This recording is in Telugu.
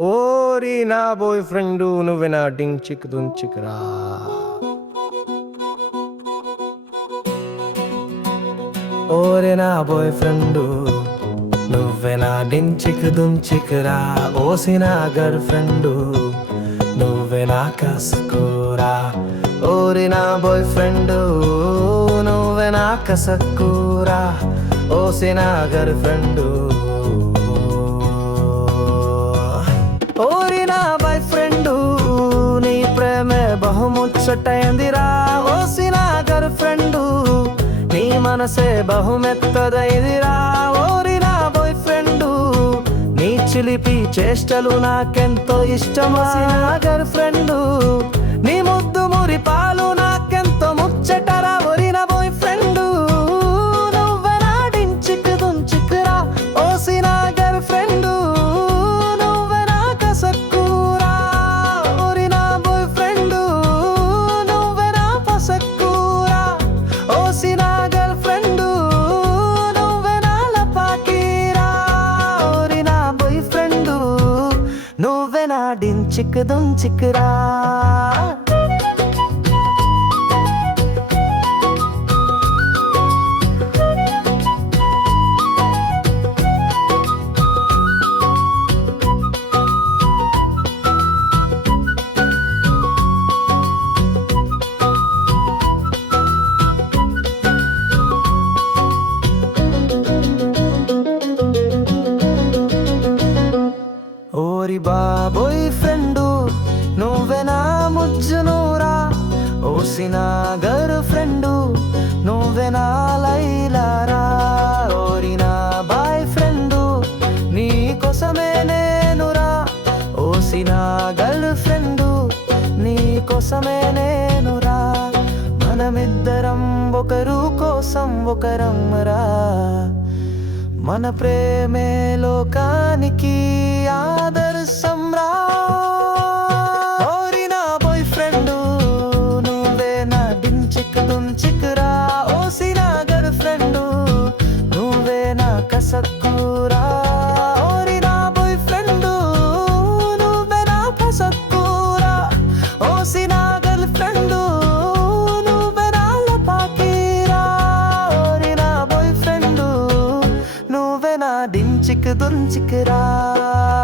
ఓరి నా బాయ్ ఫ్రెండు నువ్వే నా డింగ్ చిక్ దున్ చిక్రా. ఓరే నా బాయ్ ఫ్రెండు నువ్వే నా డింగ్ చిక్ దున్ చిక్రా. ఓసి నా గర్ల్ ఫ్రెండు నువ్వే నా కసుకోరా. ఓరి నా బాయ్ ఫ్రెండు నువ్వే నా కసక్కురా. ఓసి నా గర్ల్ ఫ్రెండు. ఓరి నా బాయ్ ఫ్రెండు నీ ప్రేమే బహుముచ్చటైందిరా. ఓసి నా గర్ల్ ఫ్రెండు నీ మనసే బహుమెత్తదైదిరా. ఓరి నా బాయ్ ఫ్రెండు నీ చిలిపి చేష్టలు నాకెంతో ఇష్టమా. గర్ల్ ఫ్రెండు నీ ముద్దు మురి పాలు నాకెంతో ముచ్చటరా. ఓరి నా బాయ్ ఫ్రెండు నువ్వే నా డించిక్ దుంచిక్రా. ఓసి నా గర్ల్ ఫ్రెండు నువ్వే నా కసక్కురా. ఓరి నా బాయ్ ఫ్రెండు నువ్వే నా పసక్కురా. ఓసి నా గర్ల్ ఫ్రెండు నువ్వే నా లపాకీరా. ఓరి నా బాయ్ ఫ్రెండు నువ్వే నా డించిక్ దుంచిక్రా. ఓరి బాబోయ్ ఫ్రెండు నువ్వే నా ముజ్జునూరా. ఓసి నా గర్ల్ ఫ్రెండు నువ్వే నా లైలారా. ఓరి నా బాయ్ ఫ్రెండు నీ కోసమే నేనురా. ఓసి నా గర్ల్ ఫ్రెండు నీ కోసమే నేనురా. మనమిద్దరం ఒకరు కోసం ఒకరమ్మరా. మన ప్రేమే లోకానికి ఆదర్శం రా. ఓరి నా బాయ్ ఫ్రెండు నువ్వే నా డించిక్ దుంచిక్రా. ఓసి నా గర్ల్ ఫ్రెండు నువ్వే నా కసక్కురా. ఓరి నా బాయ్ ఫ్రెండు నువ్వే నా పసక్కురా. ఓసి నా గర్ల్ ఫ్రెండు నువ్వే నా లపాకీరా. ఓరి నా బాయ్ ఫ్రెండు నువ్వే నా డించిక్ దుంచిక్రా.